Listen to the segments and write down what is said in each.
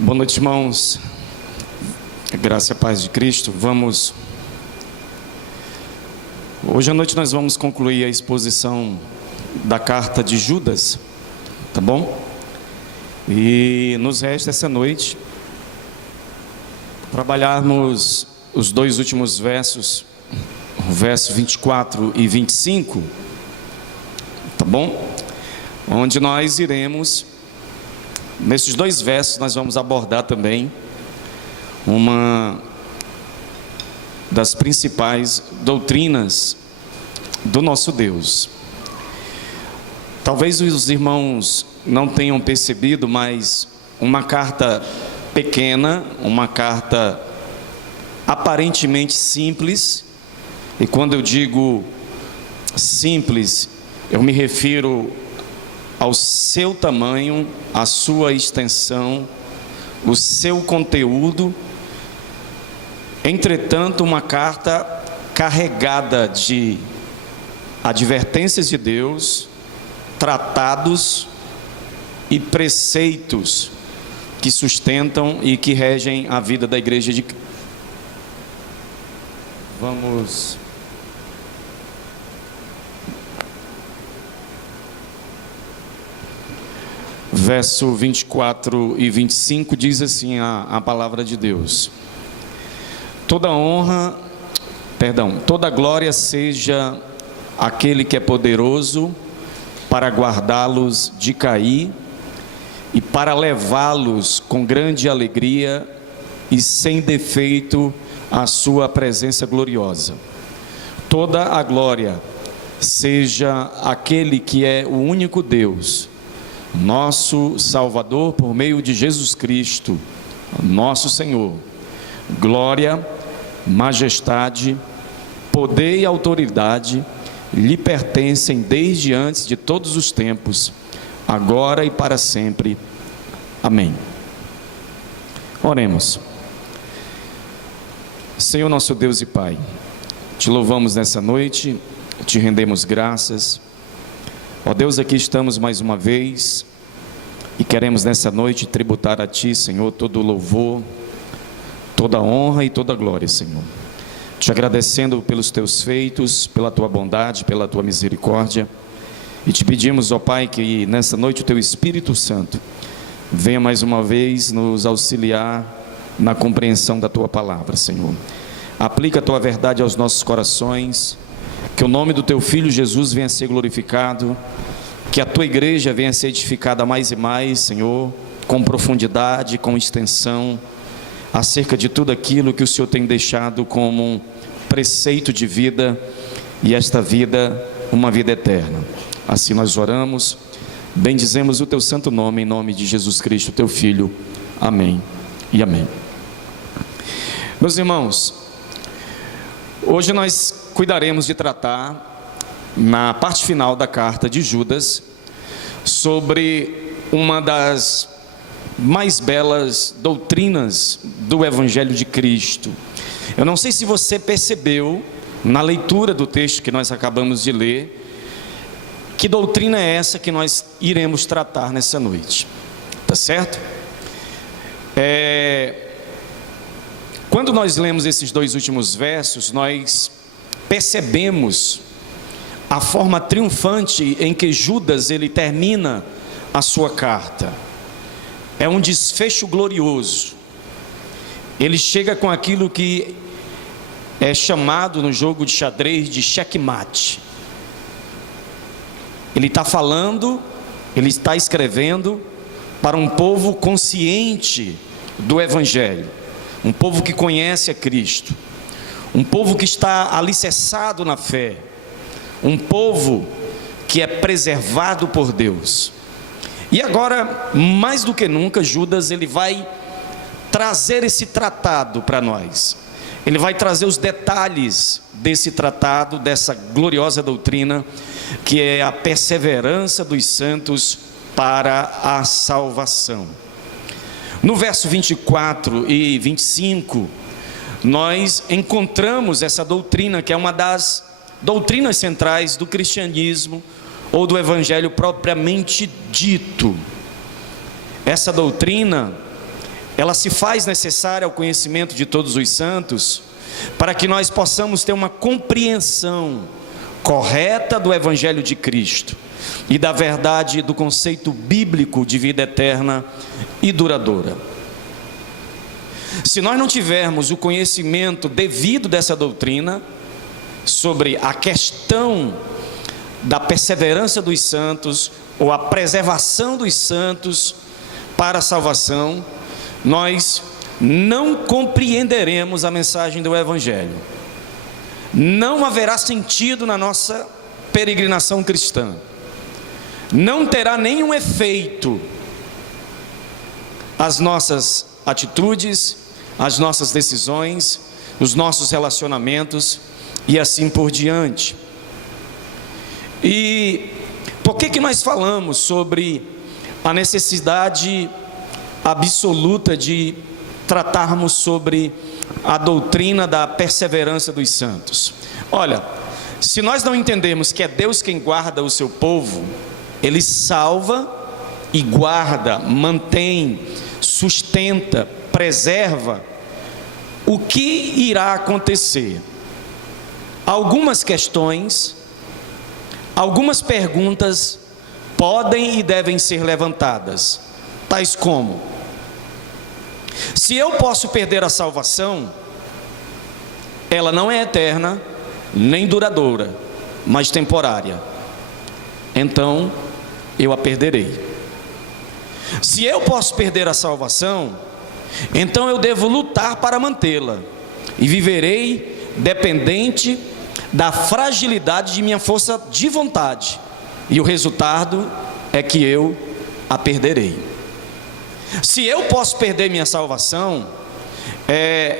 Boa noite, irmãos. Graça e a paz de Cristo. Hoje à noite nós vamos concluir a exposição da carta de Judas, tá bom? E nos resta essa noite trabalharmos os dois últimos versos, o verso 24 e 25, tá bom? Onde nós iremos, nesses dois versos, nós vamos abordar também uma das principais doutrinas do nosso Deus. Talvez os irmãos não tenham percebido, mas uma carta pequena, uma carta aparentemente simples, e quando eu digo simples, eu me refiro ao seu tamanho, à sua extensão, o seu conteúdo. Entretanto, uma carta carregada de advertências de Deus, tratados e preceitos que sustentam e que regem a vida da igreja de Cristo. Verso 24 e 25 diz assim a palavra de Deus: toda glória seja aquele que é poderoso para guardá-los de cair e para levá-los com grande alegria e sem defeito à sua presença gloriosa. Toda a glória seja aquele que é o único Deus, nosso Salvador, por meio de Jesus Cristo, nosso Senhor. Glória, majestade, poder e autoridade lhe pertencem desde antes de todos os tempos, agora e para sempre. Amém. Oremos. Senhor nosso Deus e Pai, te louvamos nessa noite, te rendemos graças. Ó Deus, aqui estamos mais uma vez e queremos nessa noite tributar a Ti, Senhor, todo o louvor, toda a honra e toda a glória, Senhor. Te agradecendo pelos Teus feitos, pela Tua bondade, pela Tua misericórdia, e te pedimos, ó Pai, que nessa noite o Teu Espírito Santo venha mais uma vez nos auxiliar na compreensão da Tua palavra, Senhor. Aplica a Tua verdade aos nossos corações, que o nome do Teu Filho Jesus venha a ser glorificado, que a Tua igreja venha a ser edificada mais e mais, Senhor, com profundidade, com extensão, acerca de tudo aquilo que o Senhor tem deixado como um preceito de vida, e esta vida, uma vida eterna. Assim nós oramos, bendizemos o Teu santo nome, em nome de Jesus Cristo, Teu Filho. Amém e amém. Meus irmãos, hoje nós cuidaremos de tratar, na parte final da carta de Judas, sobre uma das mais belas doutrinas do Evangelho de Cristo. Eu não sei se você percebeu, na leitura do texto que nós acabamos de ler, que doutrina é essa que nós iremos tratar nessa noite, tá certo? Quando nós lemos esses dois últimos versos, nós percebemos a forma triunfante em que Judas ele termina a sua carta. É um desfecho glorioso. Ele chega com aquilo que é chamado no jogo de xadrez de checkmate. Ele está falando, ele está escrevendo para um povo consciente do Evangelho, um povo que conhece a Cristo, um povo que está alicerçado na fé, um povo que é preservado por Deus. E agora, mais do que nunca, Judas ele vai trazer esse tratado para nós. Ele vai trazer os detalhes desse tratado, dessa gloriosa doutrina, que é a perseverança dos santos para a salvação. No verso 24 e 25, nós encontramos essa doutrina, que é uma das doutrinas centrais do cristianismo, ou do Evangelho propriamente dito. Essa doutrina ela se faz necessária ao conhecimento de todos os santos, para que nós possamos ter uma compreensão correta do Evangelho de Cristo e da verdade do conceito bíblico de vida eterna e duradoura. Se nós não tivermos o conhecimento devido dessa doutrina sobre a questão da perseverança dos santos ou a preservação dos santos para a salvação, nós não compreenderemos a mensagem do Evangelho. Não haverá sentido na nossa peregrinação cristã. Não terá nenhum efeito as nossas atitudes, as nossas decisões, os nossos relacionamentos e assim por diante. E por que nós falamos sobre a necessidade absoluta de tratarmos sobre a doutrina da perseverança dos santos? Olha, se nós não entendermos que é Deus quem guarda o seu povo, Ele salva e guarda, mantém, sustenta, preserva, o que irá acontecer? Algumas questões, algumas perguntas podem e devem ser levantadas, tais como: se eu posso perder a salvação, ela não é eterna, nem duradoura, mas temporária, então eu a perderei. Se eu posso perder a salvação, então eu devo lutar para mantê-la, e viverei dependente da fragilidade de minha força de vontade, e o resultado é que eu a perderei. Se eu posso perder minha salvação,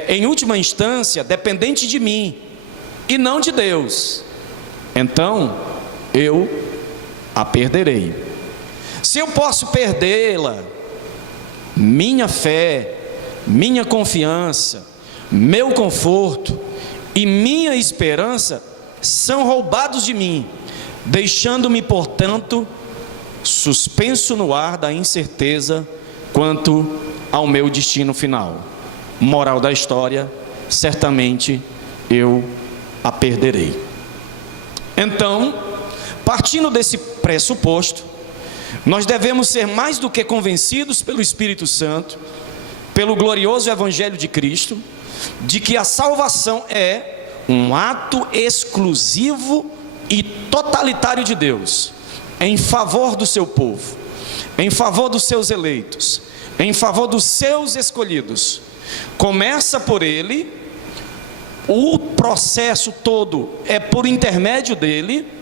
em última instância, dependente de mim e não de Deus, então eu a perderei. Se eu posso perdê-la, minha fé, minha confiança, meu conforto e minha esperança são roubados de mim, deixando-me, portanto, suspenso no ar da incerteza quanto ao meu destino final. Moral da história: certamente eu a perderei. Então, partindo desse pressuposto, nós devemos ser mais do que convencidos pelo Espírito Santo, pelo glorioso Evangelho de Cristo, de que a salvação é um ato exclusivo e totalitário de Deus, em favor do seu povo, em favor dos seus eleitos, em favor dos seus escolhidos. Começa por Ele, o processo todo é por intermédio dEle,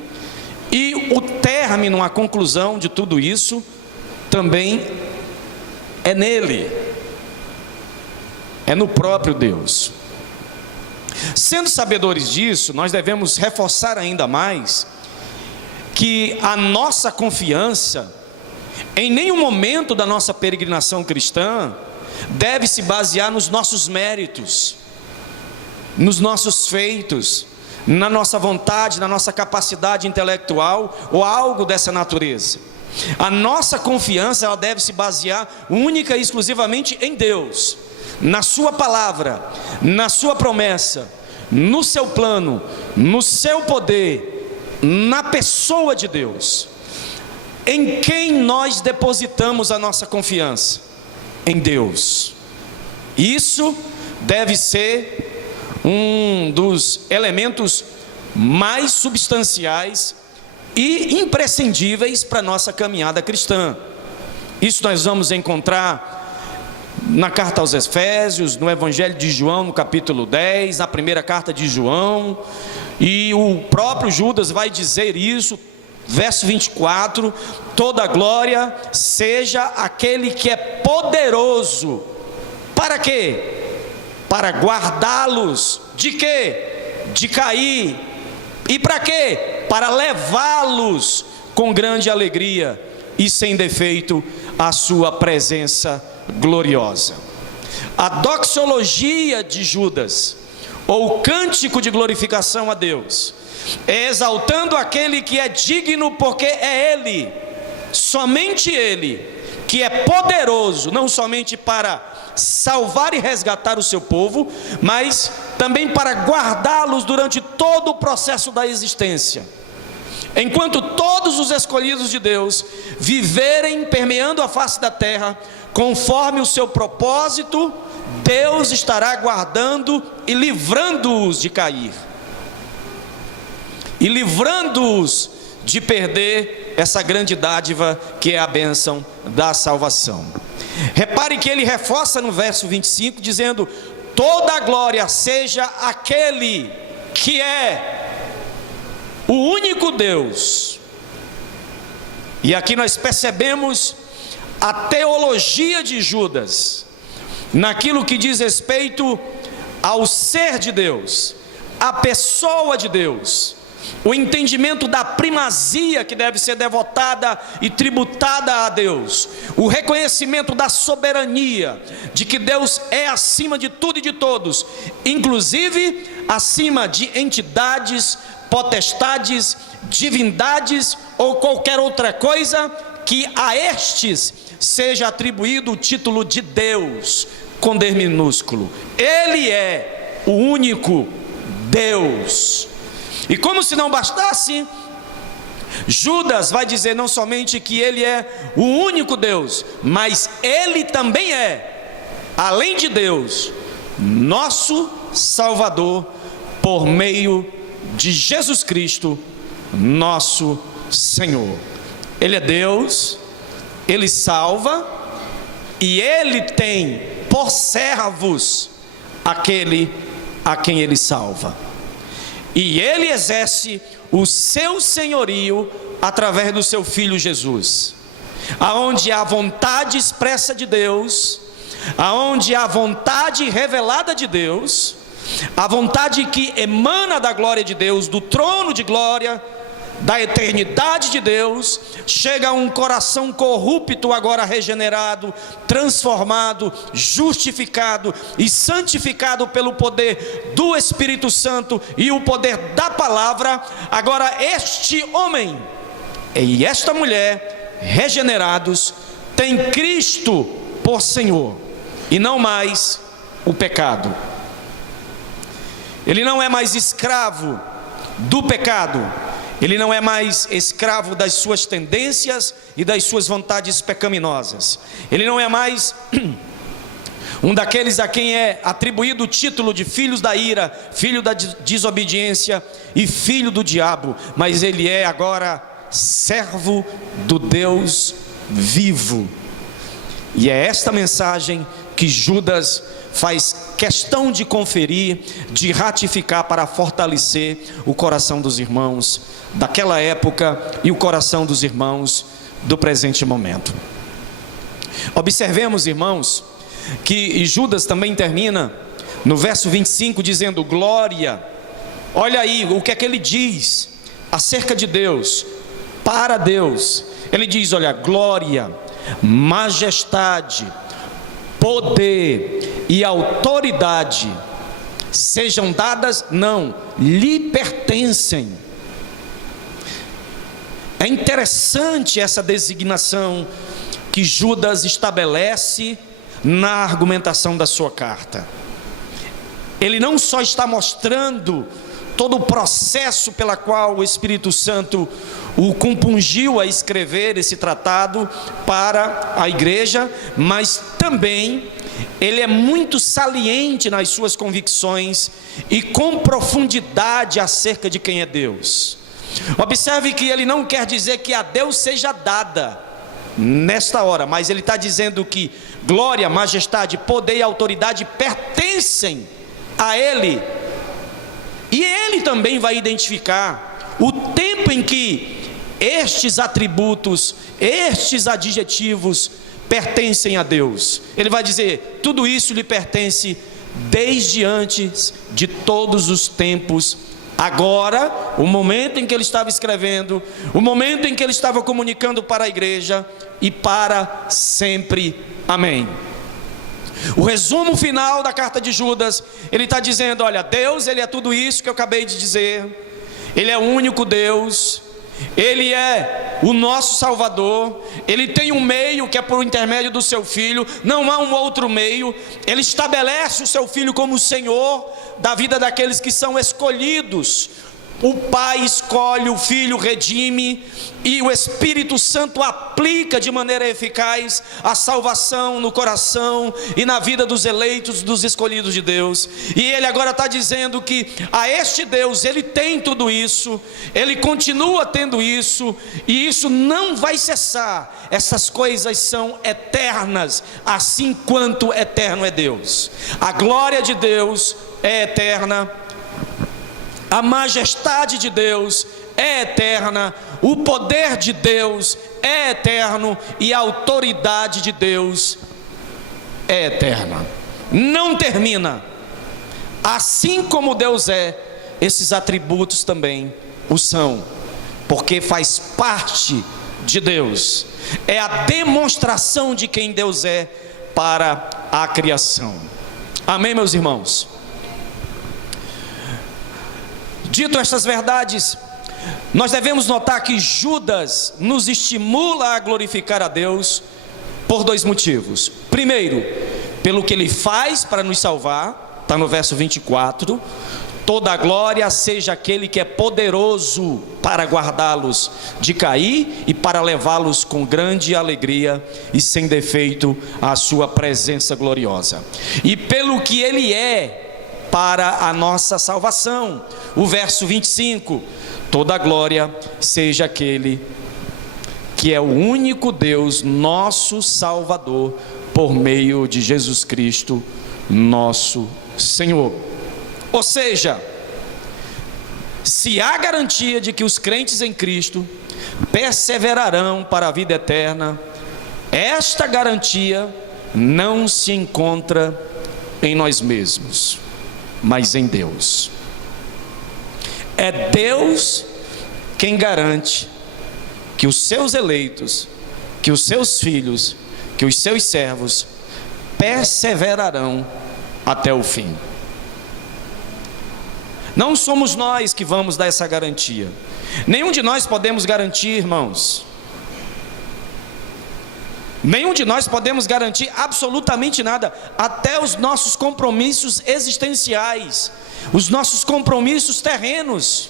e o término, a conclusão de tudo isso também é nele, é no próprio Deus. Sendo sabedores disso, nós devemos reforçar ainda mais que a nossa confiança, em nenhum momento da nossa peregrinação cristã, deve se basear nos nossos méritos, nos nossos feitos, na nossa vontade, na nossa capacidade intelectual ou algo dessa natureza. A nossa confiança, ela deve se basear única e exclusivamente em Deus, na sua palavra, na sua promessa, no seu plano, no seu poder, na pessoa de Deus. Em quem nós depositamos a nossa confiança? Em Deus. Isso deve ser um dos elementos mais substanciais e imprescindíveis para a nossa caminhada cristã. Isso nós vamos encontrar na carta aos Efésios, no Evangelho de João, no capítulo 10, na primeira carta de João, e o próprio Judas vai dizer isso, verso 24: toda a glória seja aquele que é poderoso. Para quê? Para guardá-los de quê? De cair. E para quê? Para levá-los com grande alegria e sem defeito à sua presença gloriosa. A doxologia de Judas, ou cântico de glorificação a Deus, é exaltando aquele que é digno, porque é Ele, somente Ele, que é poderoso, não somente para salvar e resgatar o seu povo, mas também para guardá-los durante todo o processo da existência. Enquanto todos os escolhidos de Deus viverem permeando a face da terra, conforme o seu propósito, Deus estará guardando e livrando-os de cair, e livrando-os de perder essa grande dádiva que é a bênção da salvação. Repare que ele reforça no verso 25, dizendo: toda a glória seja aquele que é o único Deus. E aqui nós percebemos a teologia de Judas, naquilo que diz respeito ao ser de Deus, à pessoa de Deus, o entendimento da primazia que deve ser devotada e tributada a Deus, o reconhecimento da soberania, de que Deus é acima de tudo e de todos, inclusive acima de entidades, potestades, divindades ou qualquer outra coisa, que a estes seja atribuído o título de Deus, com D minúsculo. Ele é o único Deus. E como se não bastasse, Judas vai dizer não somente que ele é o único Deus, mas ele também é, além de Deus, nosso Salvador, por meio de Jesus Cristo, nosso Senhor. Ele é Deus, Ele salva, e Ele tem por servos aquele a quem Ele salva. E Ele exerce o seu senhorio através do seu Filho Jesus. Aonde há vontade expressa de Deus, aonde há vontade revelada de Deus, a vontade que emana da glória de Deus, do trono de glória, da eternidade de Deus, chega a um coração corrupto, agora regenerado, transformado, justificado e santificado pelo poder do Espírito Santo e o poder da palavra. Agora este homem e esta mulher regenerados têm Cristo por Senhor e não mais o pecado. Ele não é mais escravo do pecado, ele não é mais escravo das suas tendências e das suas vontades pecaminosas. Ele não é mais um daqueles a quem é atribuído o título de filhos da ira, filho da desobediência e filho do diabo, mas ele é agora servo do Deus vivo. E é esta mensagem que Judas faz questão de conferir, de ratificar, para fortalecer o coração dos irmãos daquela época e o coração dos irmãos do presente momento. Observemos, irmãos, que Judas também termina no verso 25 dizendo glória. Olha aí o que é que ele diz acerca de Deus, para Deus. Ele diz, olha, glória, majestade, poder e autoridade sejam dadas, não, lhe pertencem. É interessante essa designação que Judas estabelece na argumentação da sua carta. Ele não só está mostrando todo o processo pela qual o Espírito Santo o compungiu a escrever esse tratado para a igreja, mas também ele é muito saliente nas suas convicções e com profundidade acerca de quem é Deus. Observe que ele não quer dizer que a Deus seja dada nesta hora, mas ele está dizendo que glória, majestade, poder e autoridade pertencem a Ele. E Ele também vai identificar o tempo em que estes atributos, estes adjetivos pertencem a Deus. Ele vai dizer, tudo isso lhe pertence desde antes de todos os tempos. Agora, o momento em que ele estava escrevendo, o momento em que ele estava comunicando para a igreja, e para sempre. Amém. O resumo final da carta de Judas, ele está dizendo, olha, Deus, Ele é tudo isso que eu acabei de dizer, Ele é o único Deus, Ele é o nosso Salvador, Ele tem um meio que é por intermédio do seu Filho, não há um outro meio. Ele estabelece o seu Filho como o Senhor da vida daqueles que são escolhidos. O Pai escolhe, o Filho redime, e o Espírito Santo aplica de maneira eficaz a salvação no coração e na vida dos eleitos, dos escolhidos de Deus. E Ele agora está dizendo que a este Deus, Ele tem tudo isso, Ele continua tendo isso, e isso não vai cessar. Essas coisas são eternas, assim quanto eterno é Deus. A glória de Deus é eterna, a majestade de Deus é eterna, o poder de Deus é eterno e a autoridade de Deus é eterna. Não termina. Assim como Deus é, esses atributos também o são, porque faz parte de Deus. É a demonstração de quem Deus é para a criação. Amém, meus irmãos? Dito estas verdades, nós devemos notar que Judas nos estimula a glorificar a Deus por dois motivos. Primeiro, pelo que Ele faz para nos salvar, está no verso 24: toda a glória seja aquele que é poderoso para guardá-los de cair e para levá-los com grande alegria e sem defeito à sua presença gloriosa. E pelo que Ele é para a nossa salvação, o verso 25: toda a glória seja aquele que é o único Deus, nosso Salvador, por meio de Jesus Cristo, nosso Senhor. Ou seja, se há garantia de que os crentes em Cristo perseverarão para a vida eterna, esta garantia não se encontra em nós mesmos, mas em Deus. É Deus quem garante que os seus eleitos, que os seus filhos, que os seus servos perseverarão até o fim. Não somos nós que vamos dar essa garantia. Nenhum de nós podemos garantir, irmãos. Nenhum de nós podemos garantir absolutamente nada, até os nossos compromissos existenciais, os nossos compromissos terrenos,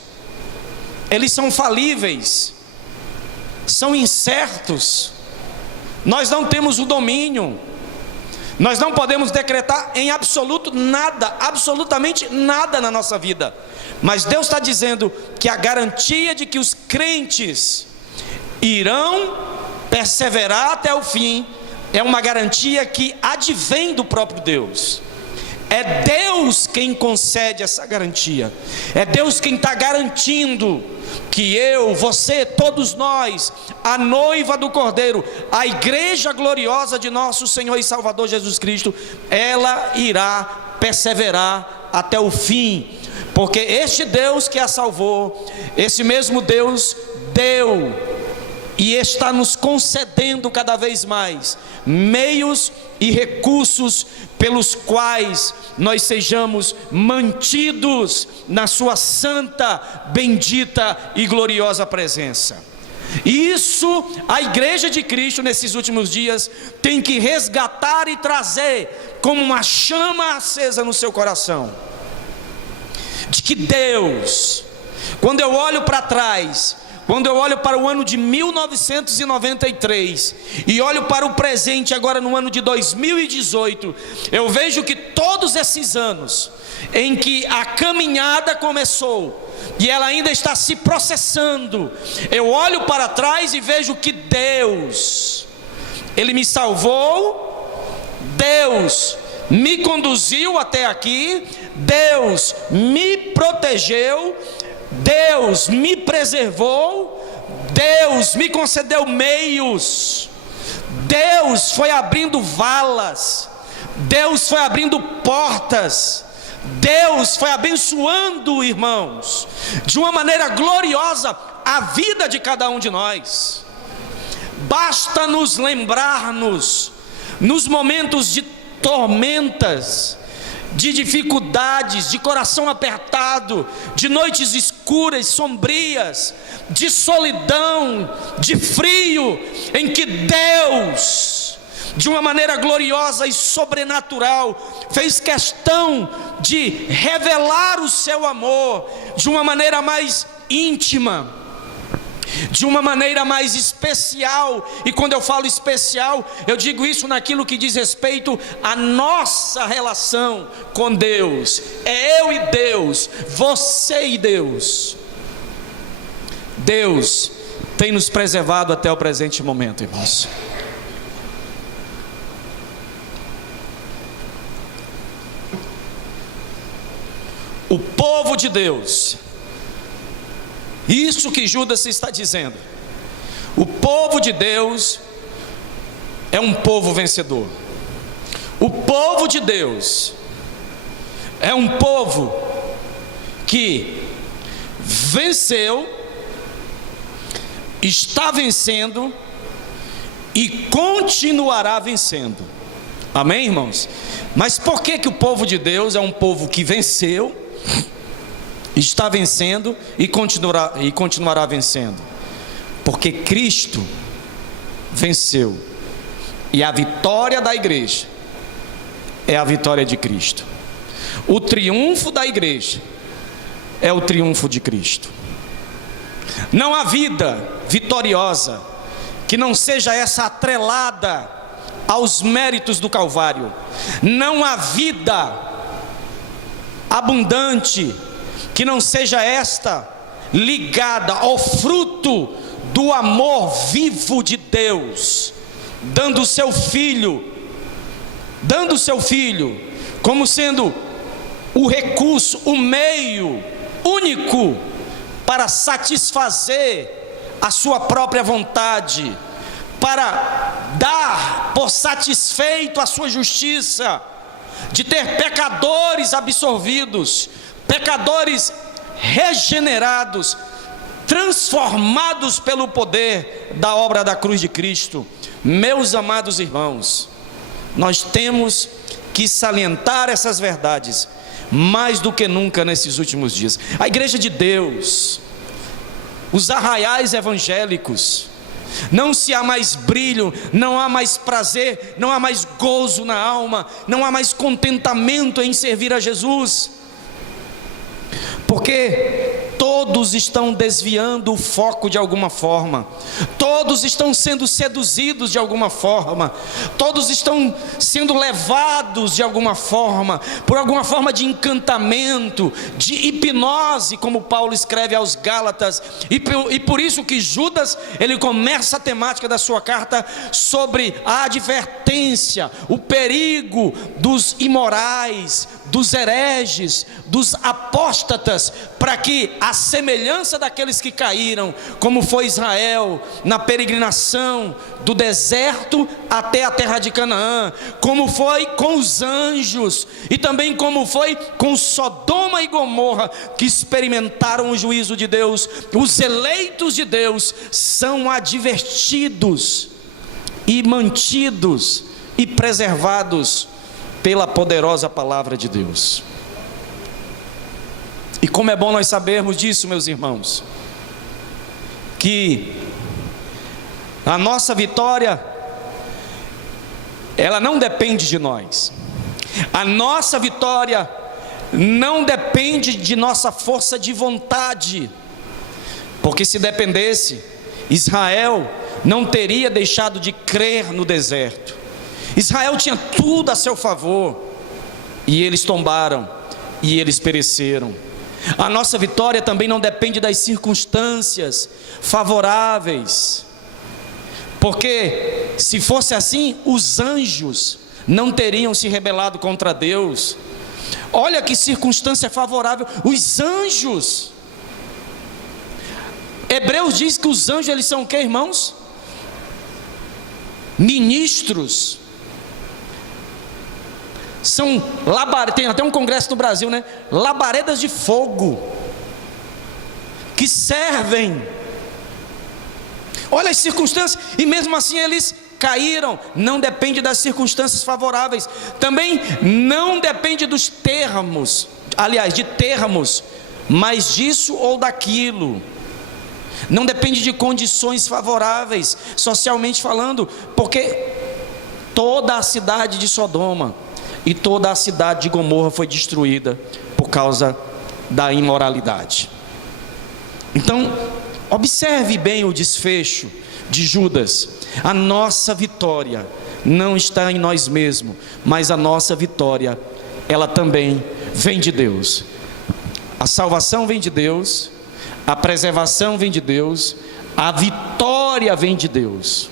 eles são falíveis, são incertos. Nós não temos o domínio, nós não podemos decretar em absoluto nada, absolutamente nada na nossa vida. Mas Deus está dizendo que a garantia de que os crentes irão perseverar até o fim é uma garantia que advém do próprio Deus. É Deus quem concede essa garantia. É Deus quem está garantindo que eu, você, todos nós, a noiva do Cordeiro, a igreja gloriosa de nosso Senhor e Salvador Jesus Cristo, ela irá perseverar até o fim, porque este Deus que a salvou, esse mesmo Deus deu e está nos concedendo cada vez mais meios e recursos pelos quais nós sejamos mantidos na sua santa, bendita e gloriosa presença. E isso a igreja de Cristo nesses últimos dias tem que resgatar e trazer como uma chama acesa no seu coração, de que Deus, quando eu olho para trás, quando eu olho para o ano de 1993 e olho para o presente agora no ano de 2018, eu vejo que todos esses anos em que a caminhada começou e ela ainda está se processando, eu olho para trás e vejo que Deus, Ele me salvou, Deus me conduziu até aqui, Deus me protegeu, Deus me preservou, Deus me concedeu meios, Deus foi abrindo valas, Deus foi abrindo portas, Deus foi abençoando, irmãos, de uma maneira gloriosa a vida de cada um de nós. Basta nos lembrarmos, nos momentos de tormentas, de dificuldades, de coração apertado, de noites escuras, sombrias, de solidão, de frio, em que Deus, de uma maneira gloriosa e sobrenatural, fez questão de revelar o seu amor de uma maneira mais íntima, de uma maneira mais especial. E quando eu falo especial, eu digo isso naquilo que diz respeito à nossa relação com Deus. É eu e Deus, você e Deus. Deus tem nos preservado até o presente momento, irmãos. O povo de Deus, isso que Judas está dizendo, o povo de Deus é um povo vencedor. O povo de Deus é um povo que venceu, está vencendo e continuará vencendo. Amém, irmãos? Mas por que o povo de Deus é um povo que venceu, está vencendo e continuará vencendo? Porque Cristo venceu, e a vitória da igreja é a vitória de Cristo. O triunfo da igreja é o triunfo de Cristo. Não há vida vitoriosa que não seja essa atrelada aos méritos do Calvário. Não há vida abundante que não seja esta ligada ao fruto do amor vivo de Deus, dando o seu filho como sendo o recurso, o meio único para satisfazer a sua própria vontade, para dar por satisfeito a sua justiça, de ter pecadores absorvidos, pecadores regenerados, transformados pelo poder da obra da cruz de Cristo. Meus amados irmãos, nós temos que salientar essas verdades mais do que nunca nesses últimos dias. A igreja de Deus, os arraiais evangélicos, não se há mais brilho, não há mais prazer, não há mais gozo na alma, não há mais contentamento em servir a Jesus, porque todos estão desviando o foco de alguma forma, todos estão sendo seduzidos de alguma forma, todos estão sendo levados de alguma forma, por alguma forma de encantamento, de hipnose, como Paulo escreve aos Gálatas, e por isso que Judas, ele começa a temática da sua carta sobre a advertência, o perigo dos imorais, dos hereges, dos apóstatas, para que a semelhança daqueles que caíram, como foi Israel na peregrinação do deserto até a terra de Canaã, como foi com os anjos e também como foi com Sodoma e Gomorra, que experimentaram o juízo de Deus, os eleitos de Deus são advertidos e mantidos e preservados pela poderosa palavra de Deus. E como é bom nós sabermos disso, meus irmãos, que a nossa vitória, ela não depende de nós. A nossa vitória não depende de nossa força de vontade, porque se dependesse, Israel não teria deixado de crer no deserto. Israel tinha tudo a seu favor, e eles tombaram, e eles pereceram. A nossa vitória também não depende das circunstâncias favoráveis, porque se fosse assim, os anjos não teriam se rebelado contra Deus. Olha que circunstância favorável, os anjos. Hebreus diz que os anjos, eles são o que, irmãos? Ministros. São tem até um congresso no Brasil, né? Labaredas de fogo, que servem. Olha as circunstâncias, e mesmo assim eles caíram, não depende das circunstâncias favoráveis, também não depende dos termos, aliás, de termos, mas disso ou daquilo. Não depende de condições favoráveis, socialmente falando, porque toda a cidade de Sodoma e toda a cidade de Gomorra foi destruída por causa da imoralidade. Então, observe bem o desfecho de Judas. A nossa vitória não está em nós mesmos, mas a nossa vitória, ela também vem de Deus. A salvação vem de Deus, a preservação vem de Deus, a vitória vem de Deus.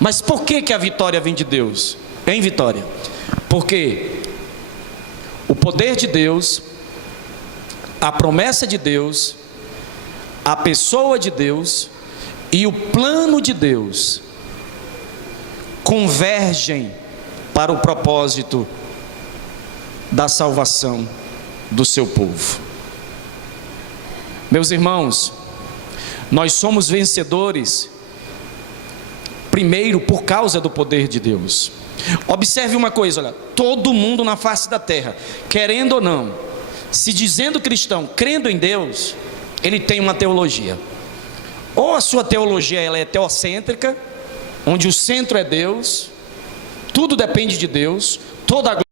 Mas por que a vitória vem de Deus? Em Vitória? Porque o poder de Deus, a promessa de Deus, a pessoa de Deus e o plano de Deus convergem para o propósito da salvação do seu povo. Meus irmãos, nós somos vencedores, primeiro por causa do poder de Deus. Observe uma coisa, olha, todo mundo na face da terra, querendo ou não, se dizendo cristão, crendo em Deus, ele tem uma teologia. Ou a sua teologia ela é teocêntrica, onde o centro é Deus, tudo depende de Deus, toda a